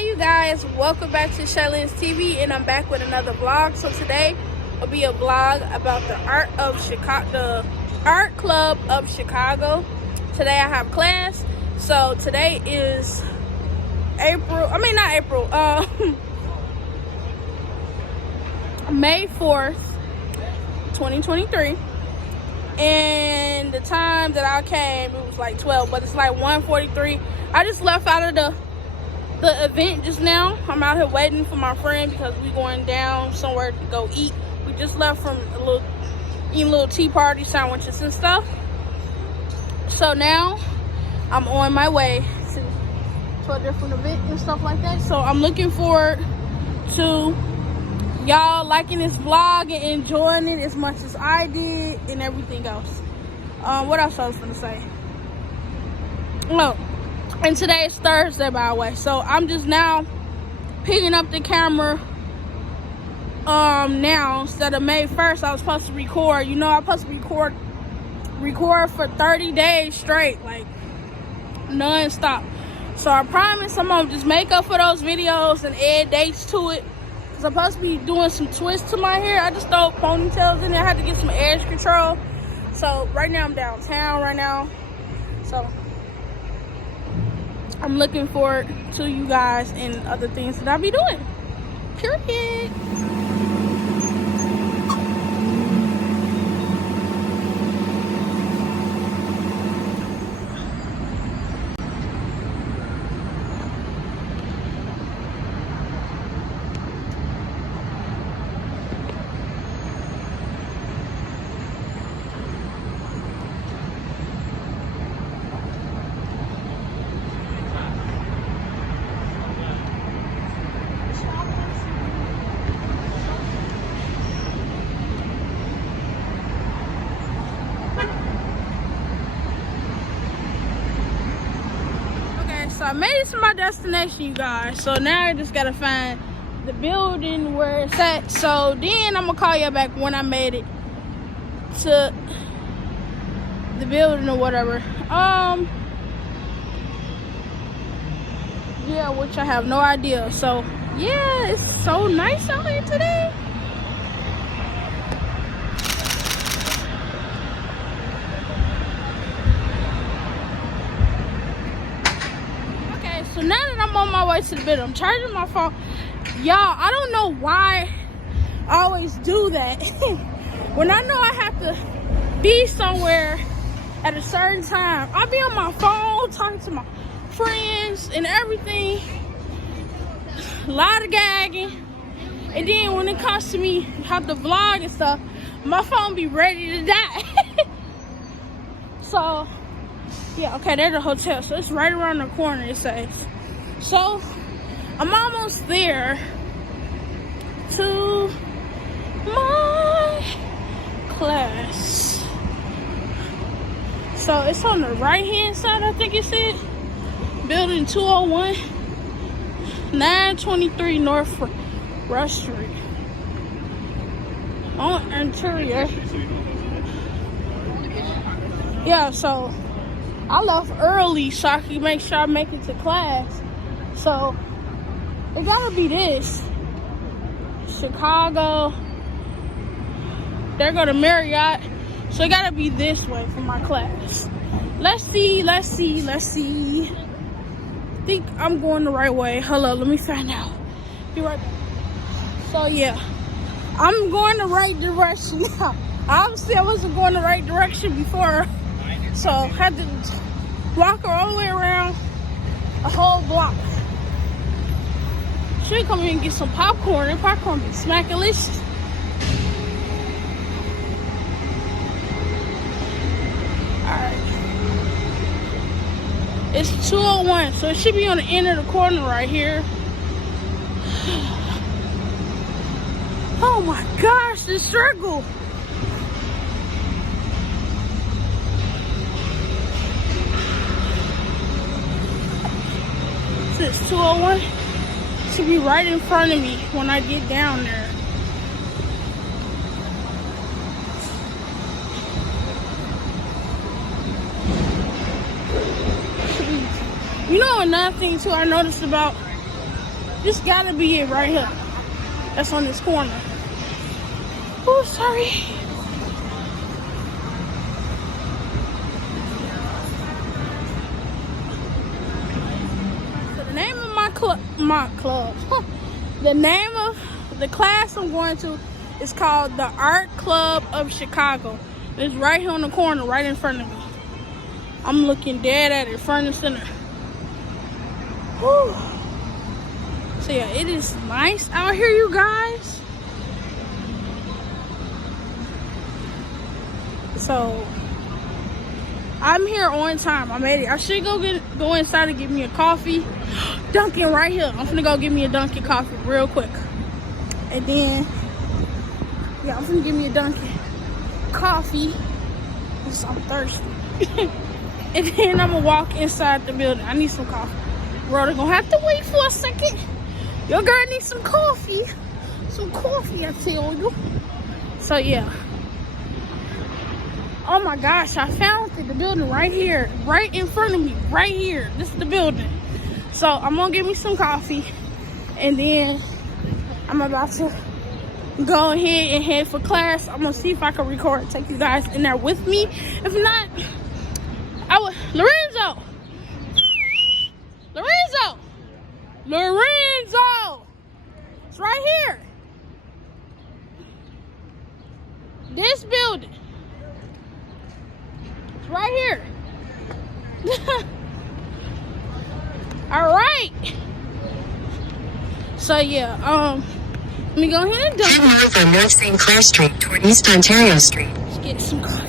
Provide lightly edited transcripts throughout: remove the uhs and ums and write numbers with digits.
Hey you guys, welcome back to Shailen's TV, and I'm back with another vlog. So today will be a vlog about the art club of Chicago. Today I have class. So today is May 4th, 2023. And the time that I came, it was like 12, but it's like 1:43. I just left out of the event just now. I'm out here waiting for my friend because we going down somewhere to go eat. We just left from eating a little tea party, sandwiches and stuff. So now I'm on my way to a different event and stuff like that. So I'm looking forward to y'all liking this vlog and enjoying it as much as I did and everything else. What else I was gonna say? Oh, and today is Thursday, by the way. So I'm just now picking up the camera now instead of May 1st. I was supposed to record. You know, I'm supposed to record for 30 days straight, like non-stop. So I promise I'm gonna just make up for those videos and add dates to it. Cause I'm supposed to be doing some twists to my hair. I just throw ponytails in there. I had to get some edge control. So right now I'm downtown right now. So I'm looking forward to you guys and other things that I'll be doing. Period. So I made it to my destination, you guys. So now I just gotta find the building where it's at. So then I'm gonna call you back when I made it to the building or whatever. Yeah, which I have no idea. So yeah, it's so nice out here today. So now that I'm on my way to the building, I'm charging my phone. Y'all, I don't know why I always do that. When I know I have to be somewhere at a certain time, I'll be on my phone talking to my friends and everything. A lot of gagging. And then when it comes to me how to vlog and stuff, my phone be ready to die. So yeah, okay, there's the hotel. So it's right around the corner, it says. So I'm almost there to my class. So it's on the right hand side, I think it said. Building 201, 923 North Rush Street. On interior. Yeah, so I left early so I could make sure I make it to class. So it gotta be this. Chicago. There go to Marriott. So it gotta be this way for my class. Let's see. I think I'm going the right way. Hold on, let me find out. Be right back. So yeah, I'm going the right direction now. Obviously I wasn't going the right direction before. So I had to walk all the way around a whole block. Should come here and get some popcorn. That popcorn be smackalicious. Alright. It's 201, so it should be on the end of the corner right here. Oh my gosh, the struggle. It's 201. Should be right in front of me when I get down there. You know another thing too I noticed about This gotta be it right here. That's on this corner. Oh, sorry. So the name of my club. The name of the class I'm going to is called the Art Club of Chicago. It's right here on the corner, right in front of me. I'm looking dead at it, front and center. Whew. So yeah, it is nice out here, you guys. So I'm here on time. I made it. I should go inside and get me a coffee. Dunkin' right here. I'm finna go get me a Dunkin' coffee real quick. And then, yeah, I'm finna get me a Dunkin' coffee because I'm thirsty. And then I'm gonna walk inside the building. I need some coffee. Rhoda gonna have to wait for a second. Your girl needs some coffee. Some coffee, I tell you. So yeah. Oh my gosh, I found it. The building right here. Right in front of me. Right here. This is the building. So I'm gonna get me some coffee. And then I'm about to go ahead and head for class. I'm gonna see if I can record and take you guys in there with me. If not, I will. Lorenzo! It's right here. This building. It's right here. All right. So yeah, let me go ahead and dump. Head north on North St. Clair Street toward East Ontario Street. Let's get some coffee.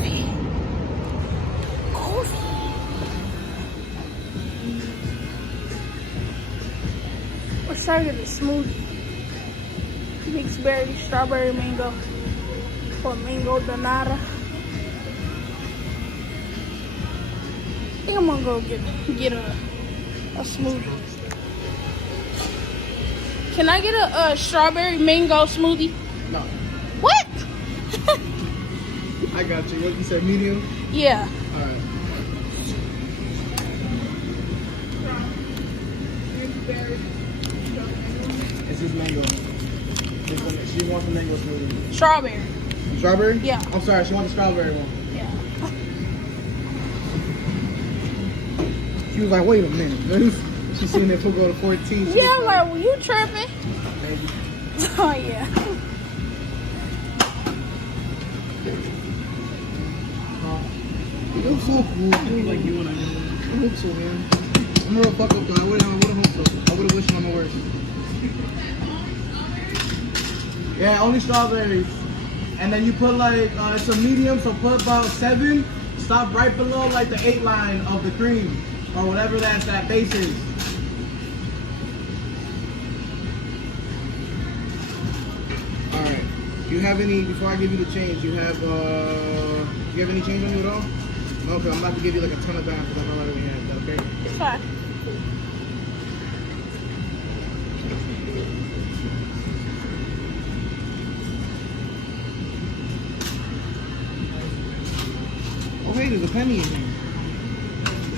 What should I get? A smoothie. Mixed berry, strawberry, mango, or mango donata. I think I'm gonna go get a smoothie. Can I get a strawberry mango smoothie? No. What? I got you. What you said, medium? Yeah. All right. It's just mango. She wants the mango smoothie. Strawberry. Strawberry? Yeah. I'm sorry, she wants the strawberry one. Yeah. She was like, wait a minute. She's sitting there for go to 14. Yeah, I'm like, well, you tripping? Maybe. Oh, yeah. You're so cool. I think like you and I hope so, man. I'm a real fuck up though. I would've hoped so. I would've wished on my worst. Yeah, only strawberries. And then you put like, it's a medium, so put about 7. Stop right below like the 8 line of the cream. Or whatever that base is. Alright. Do you have any, before I give you the change, do you have any change on you at all? Okay, I'm about to give you like a ton of bands, but that's all I really have, okay? It's fine. Oh hey, there's a penny in here.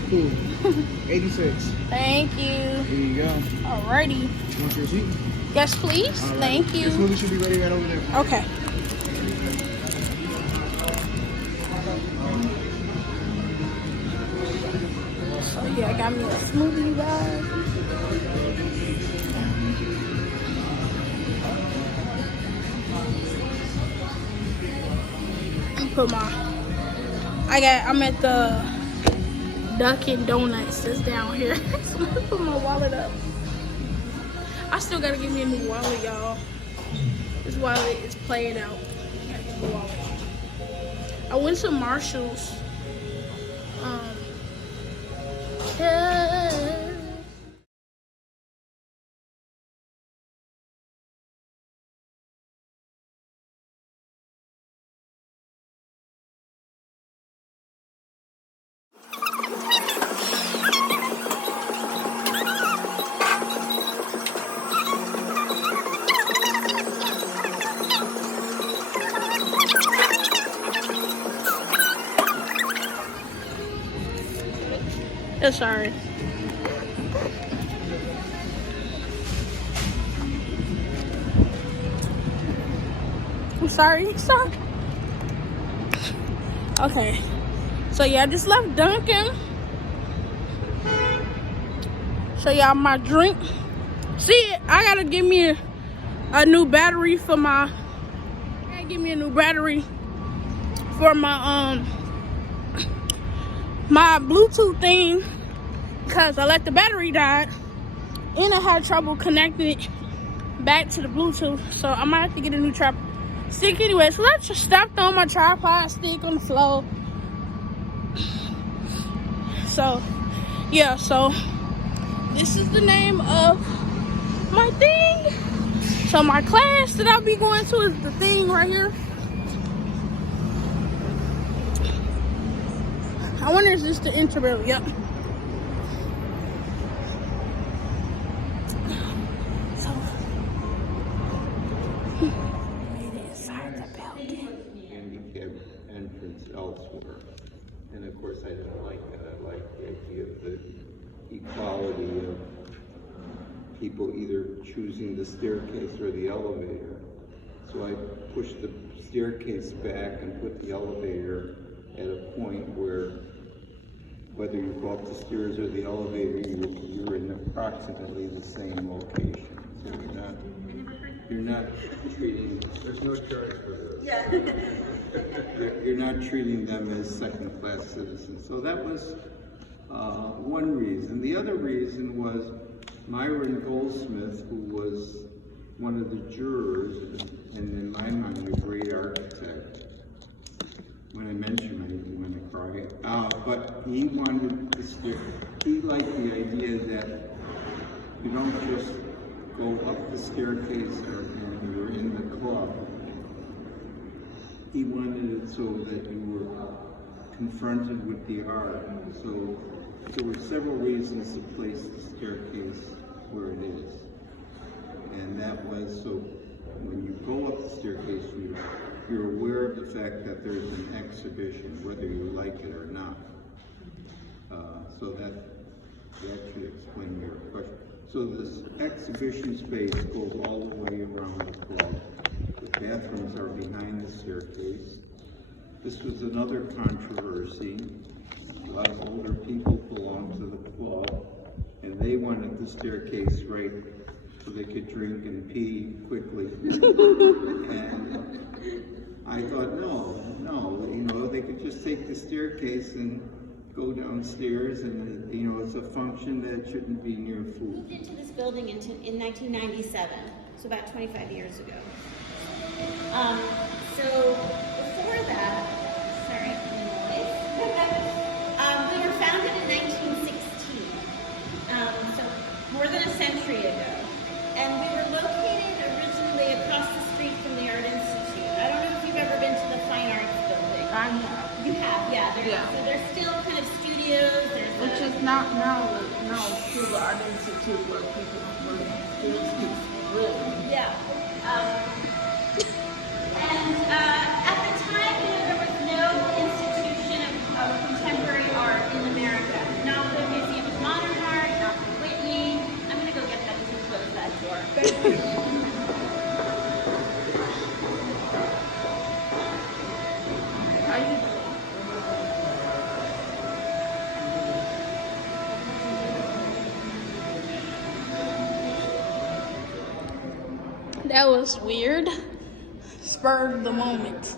Cool. 86. Thank you. Here you go. Alrighty. You want your receipt? Yes, please. Alright. Thank you. This movie should be ready right over there. Okay. So yeah, I got me a smoothie, you guys. I'm at the Dunkin' Donuts that's down here. So I'm gonna put my wallet up. I still gotta give me a new wallet, y'all. This wallet is playing out. Gotta get a new wallet. I went to Marshall's. Sorry. Sorry. Okay. So yeah, I just left Dunkin'. Show y'all my drink. See, I gotta give me a new battery for my. My Bluetooth thing, because I let the battery die and I had trouble connecting it back to the Bluetooth, so I might have to get a new tripod stick anyway. So let's just stop throwing my tripod stick on the floor. So yeah, so this is the name of my thing. So my class that I'll be going to is the thing right here. I wonder if this is the interrail. Yep. So, made it inside the building. Handicap entrance elsewhere. And of course, I didn't like that. I liked the idea of the equality of people either choosing the staircase or the elevator. So I pushed the staircase back and put the elevator at a point where whether you go up the stairs or the elevator, you're in approximately the same location. So you're not treating, there's no charge for this. Yeah. You're not treating them as second-class citizens. So that was one reason. The other reason was Myron Goldsmith, who was one of the jurors, and in my mind, a great architect. When I mention it, I'm going to cry. But he wanted the he liked the idea that you don't just go up the staircase and you're in the club. He wanted it so that you were confronted with the art. So there were several reasons to place the staircase where it is. And that was so when you go up the staircase, you're aware of the fact that there's an exhibition, whether you like it or not. So that should explain your question. So this exhibition space goes all the way around the club. The bathrooms are behind the staircase. This was another controversy. A lot of older people belong to the club, and they wanted the staircase right so they could drink and pee quickly. And I thought, no, they could just take the staircase and go downstairs, and it's a function that shouldn't be near food. Moved into this building in 1997, so about 25 years ago. So before that, sorry for the noise. We were founded in 1916, so more than a century ago. And we were located originally across the street from the Art Institute. I don't know if you've ever been to the Fine Arts building. I have. You have, yeah. So there's still kind of studios. Which is now still the Art Institute where people still speak really. Yeah. And at the time, there was no institution of contemporary art in America. Not the Museum of Modern Art, not the Whitney. I'm going to go get them to close that door. That was weird. Spur of the moment.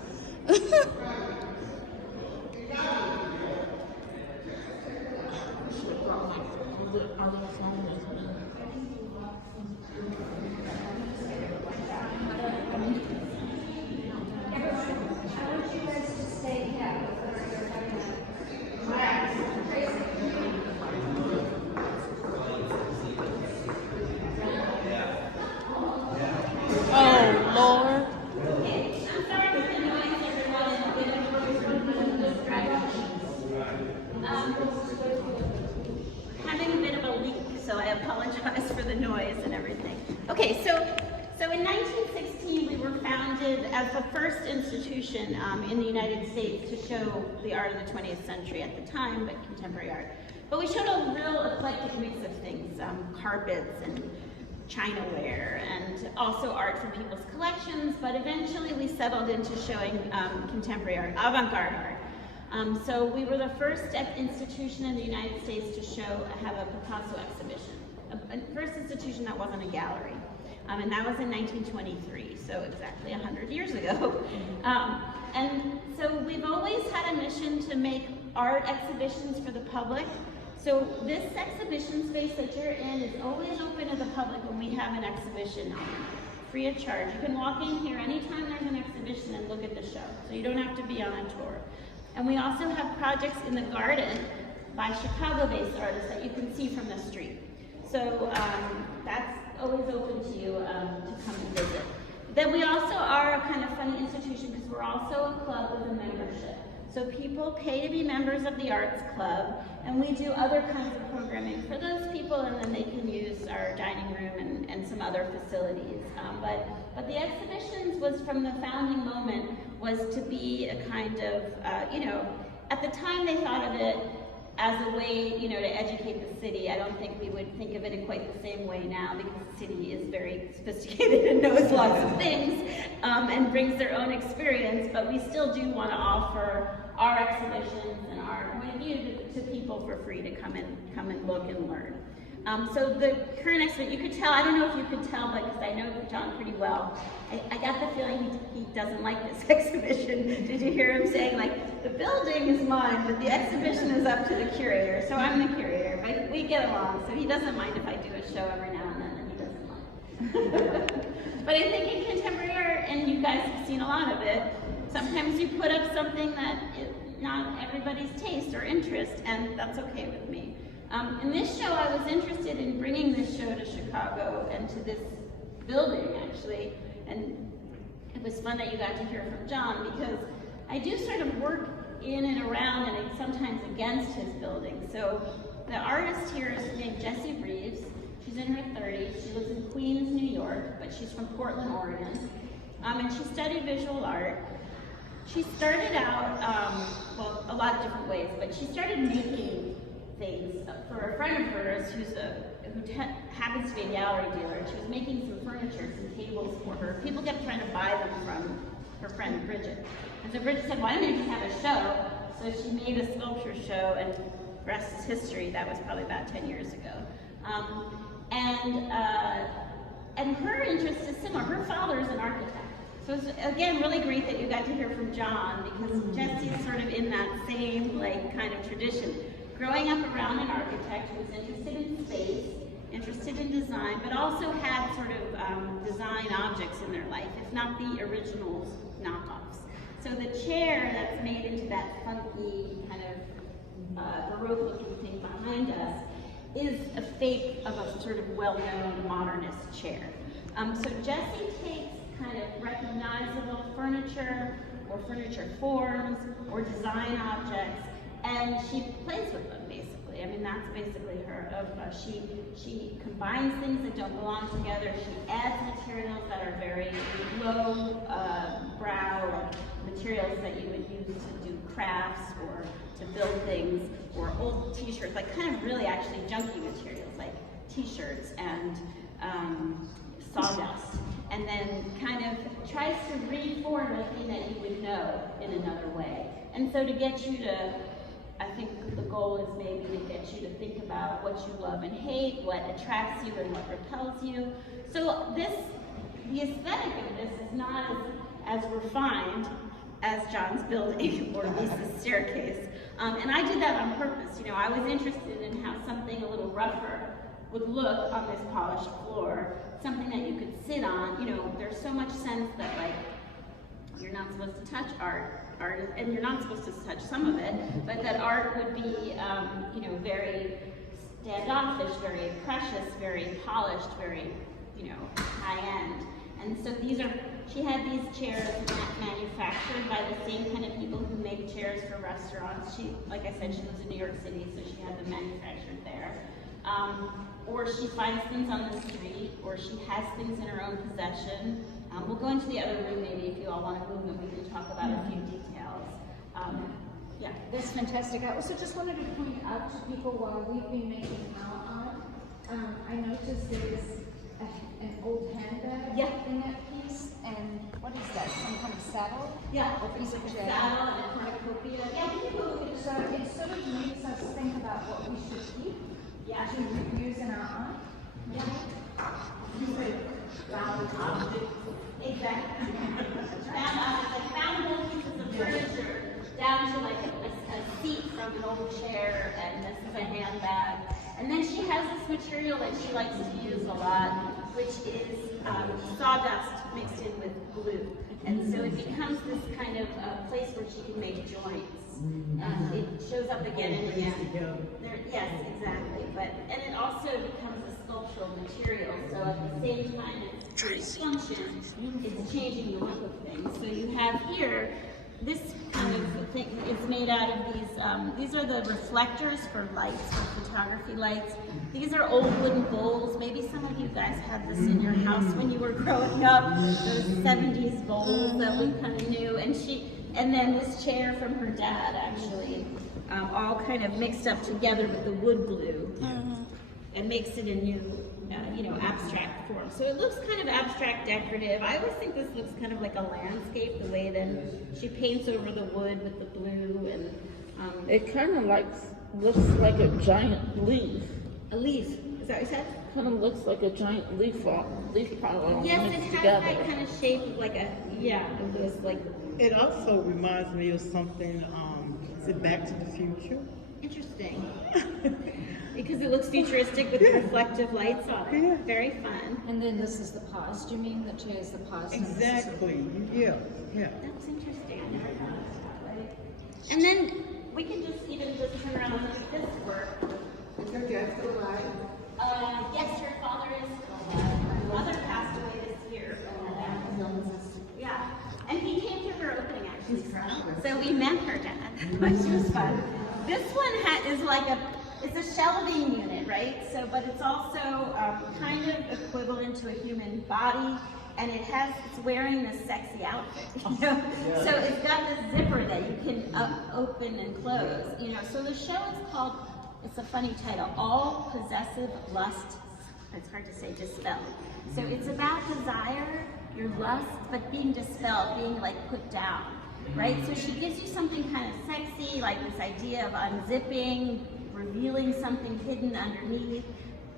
Oh, Lord. Having a bit of a leak, so I apologize for the noise and everything. Okay, so in 1916 we were founded as the first institution in the United States to show the art of the 20th century at the time, but contemporary art. But we showed a real eclectic mix of things, carpets and chinaware and also art from people's collections, but eventually we settled into showing contemporary art, avant-garde art. So we were the first institution in the United States to have a Picasso exhibition. First institution that wasn't a gallery. And that was in 1923, so exactly 100 years ago. And so we've always had a mission to make art exhibitions for the public. So this exhibition space that you're in is always open to the public when we have an exhibition on, free of charge. You can walk in here anytime there's an exhibition and look at the show, so you don't have to be on a tour. And we also have projects in the garden by Chicago-based artists that you can see from the street. So that's always open to you to come and visit. Then we also are a kind of funny institution because we're also a club with a membership. So people pay to be members of the Arts Club, and we do other kinds of programming for those people, and then they can use our dining room and some other facilities. But the exhibitions was from the founding moment was to be a kind of, at the time they thought of it as a way, to educate the city. I don't think we would think of it in quite the same way now because the city is very sophisticated and knows lots of things and brings their own experience, but we still do want to offer our exhibitions and our point of view to people for free to come and look and learn. So the current exhibit, you could tell, I don't know if you could tell, but because I know John pretty well, I got the feeling he doesn't like this exhibition. Did you hear him saying, like, the building is mine, but the exhibition is up to the curator, so I'm the curator, but we get along, so he doesn't mind if I do a show every now and then, and he doesn't mind. But I think in contemporary art, and you guys have seen a lot of it, sometimes you put up something that is not everybody's taste or interest, and that's okay with me. In this show, I was interested in bringing this show to Chicago and to this building, actually, and it was fun that you got to hear from John because I do sort of work in and around and sometimes against his building. So the artist here is named Jessie Reeves. She's in her 30s. She lives in Queens, New York, but she's from Portland, Oregon. And she studied visual art. She started out, well, a lot of different ways, but she started making things for a friend of hers who happens to be a gallery dealer. She was making some furniture, some tables for her. People kept trying to buy them from her friend Bridget. And so Bridget said, why don't you just have a show? So she made a sculpture show, and the rest is history. That was probably about 10 years ago. And her interest is similar. Her father is an architect. So it's, again, really great that you got to hear from John because Jessie is sort of in that same kind of tradition. Growing up around an architect who was interested in space, interested in design, but also had sort of design objects in their life, if not the originals, knockoffs. So the chair that's made into that funky kind of Baroque-looking thing behind us is a fake of a sort of well-known modernist chair. So Jessie takes kind of recognizable furniture or furniture forms or design objects, and she plays with them, basically. I mean, that's basically her. She combines things that don't belong together. She adds materials that are very low brow, materials that you would use to do crafts or to build things, or old t-shirts, like kind of really actually junky materials, like t-shirts and sawdust. And then kind of tries to reform a thing that you would know in another way. And so to get you to, I think the goal is maybe to get you to think about what you love and hate, what attracts you and what repels you. So the aesthetic of this is not as refined as John's building or Lisa's staircase. And I did that on purpose. I was interested in how something a little rougher would look on this polished floor, something that you could sit on. There's so much sense that you're not supposed to touch art, and you're not supposed to touch some of it, but that art would be, very standoffish, very precious, very polished, very, high-end. And so she had these chairs manufactured by the same kind of people who make chairs for restaurants. Like I said, she lives in New York City, so she had them manufactured there. Or she finds things on the street, or she has things in her own possession. We'll go into the other room maybe if you all want to move and we can talk about a few details. Yeah. That's fantastic. I also just wanted to point out to people while we've been making our art, I noticed there's an old handbag Yeah. in that piece, and what is that, some kind of saddle? Yeah, Or piece of jade? saddle and a cornucopia. Yeah, you can go look at So it sort of makes us think about what we should keep Yeah. to use in our art. Exactly. Found old pieces of furniture down to like a seat from an old chair, and this is a handbag. And then she has this material that she likes to use a lot, which is sawdust mixed in with glue. And so it becomes this kind of place where she can make joints. It shows up again and again. Yes, exactly. And it also becomes a sculptural material. So at the same time its function, it's changing the look of things. So you have here, this kind of thing is made out of these are the reflectors for lights, for photography lights. These are old wooden bowls. Maybe some of you guys had this in your house when you were growing up, those 70s bowls that we kind of knew. And then this chair from her dad, actually, all kind of mixed up together with the wood glue and makes it a new, abstract form. So it looks kind of abstract decorative. I always think this looks kind of like a landscape, the way then she paints over the wood with the blue and... It kind of looks like a giant leaf. A leaf, is that what you said? Kind of looks like a giant leaf pile all Yes, it mixed has together. that kind of shape of like of those like... It also reminds me of something, is it Back to the Future? Interesting. Because it looks futuristic with the reflective lights on it. Yeah. Very fun. And then this is the pause, do you mean? The chair is the pause? and this is the- Exactly, yeah. That's interesting. I never thought of it that way. And then we can just turn around and look at this work. Is your dad still alive? Yes, her father is still alive. My mother passed away this year from an illness. Yeah. And he came to her opening actually. So we met her dad, which was fun. This one is like it's a shelving unit, right? So, but it's also kind of equivalent to a human body, and it's wearing this sexy outfit, you know? So it's got this zipper that you can open and close, you know? So the show is called, it's a funny title, All Possessive Lust, it's hard to say, Dispelled. So it's about desire, your lust, but being dispelled, being like put down, right? So she gives you something kind of sexy, like this idea of unzipping, revealing something hidden underneath,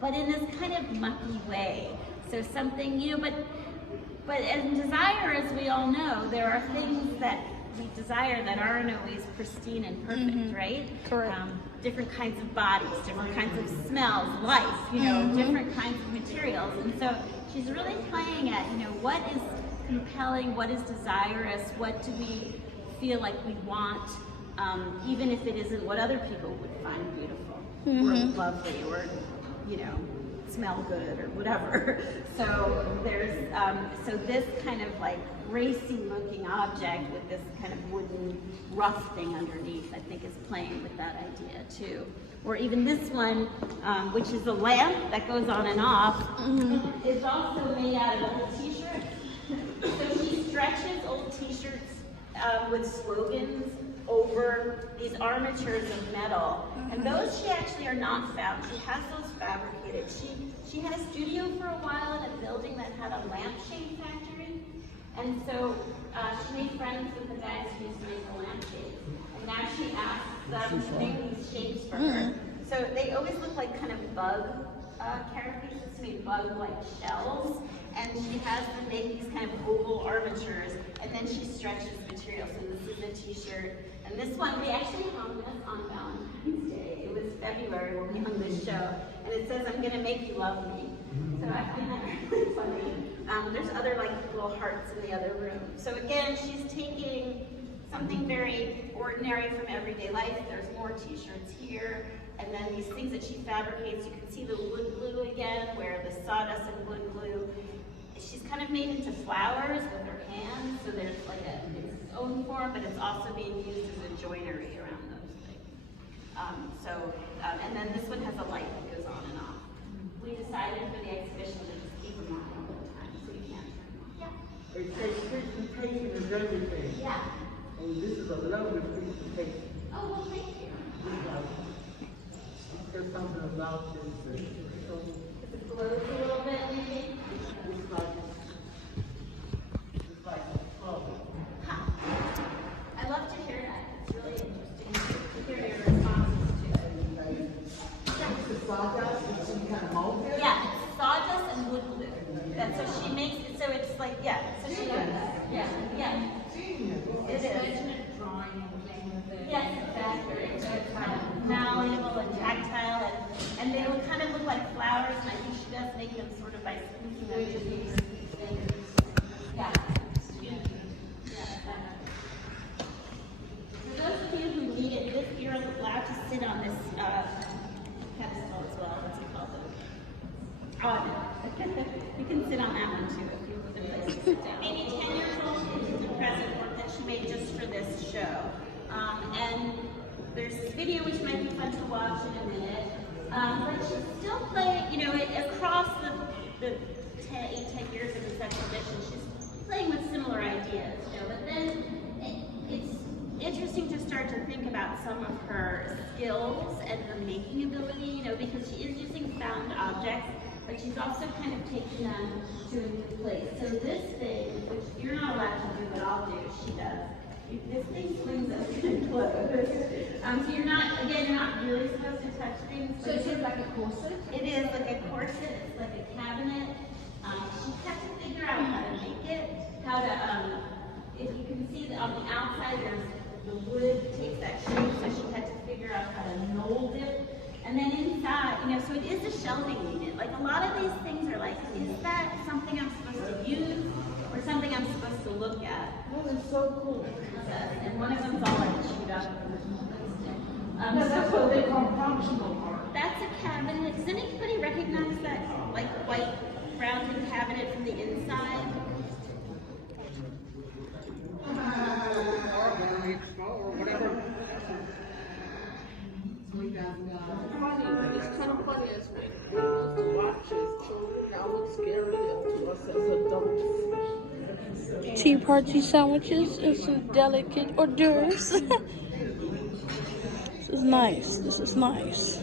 but in this kind of mucky way. So something, but in desire, as we all know, there are things that we desire that aren't always pristine and perfect, right? Correct. Different kinds of bodies, different kinds of smells, life, different kinds of materials. And so she's really playing at, what is compelling, what is desirous, what do we feel like we want, even if it isn't what other people would find beautiful or lovely or, smell good or whatever. So there's, so this kind of like racy looking object with this kind of wooden rough thing underneath, I think is playing with that idea too. Or even this one, which is a lamp that goes on and off, is also made out of old t-shirts. So she stretches old t-shirts with slogans over these armatures of metal. And those she actually are not found. She has those fabricated. She had a studio for a while in a building that had a lampshade factory. And so she made friends with the guys who used to make the lampshades. And now she asks them to make these shapes for her. So they always look like kind of bug carapaces, made bug-like shells. And she has them make these kind of oval armatures, and then she stretches material. So this is a t-shirt. And this one, we actually hung this on Valentine's Day. It was February when we hung this show. And it says, I'm gonna make you love me. So I find that really funny. There's other like little hearts in the other room. So again, she's taking something very ordinary from everyday life. There's more t-shirts here. And then these things that she fabricates, you can see the wood glue again, where the sawdust and wood glue, she's kind of made into flowers with her hands. So there's like its own form, but it's also being used as a joinery around those things. And then this one has a light that goes on and off. We decided for the exhibition to just keep them on all the time, so you can't turn them off. Yeah. It says presentation is everything. Yeah. And this is a lovely presentation. Oh, well, thank you. There's something about this. If it glows a little bit, maybe. malleable and tactile, and they will kind of look like flowers, and I think she does make them sort of by squeezing them to these things. Yeah. For those of you who need it, you're allowed to sit on this pedestal as well. What's it called? You can sit on that one too if you need a place to sit down. Maybe 10 years old is the present work that she made just for this show. And there's this video which might be fun to watch in a minute. But she's still playing, you know, across the 8-10 years of this exhibition, she's playing with similar ideas, you know, but then it's interesting to start to think about some of her skills and her making ability, you know, because she is using found objects, but she's also kind of taking them to a new place. So this thing, which you're not allowed to do, but I'll do, she does. This thing swings open and closed. So you're not, again, you're not really supposed to touch things. So is it like a corset? It is like a corset, it's like a cabinet. She had to figure out how to make it, how to, if you can see that on the outside, there's the wood takes that shape, so she had to figure out how to mold it. And then inside, you know, so it is a shelving unit. Like a lot of these things are like, is that something I'm supposed to use or something I'm supposed to look at? That is so cool. And one of them's all like chewed up. That's what they call functional art. That's a cabinet. Does anybody recognize that like white rounded cabinet from the inside? It's kind of funny as we used to watch as children. Now it's scary to us as adults. Tea party sandwiches and some delicate hors d'oeuvres. This is nice. This is nice.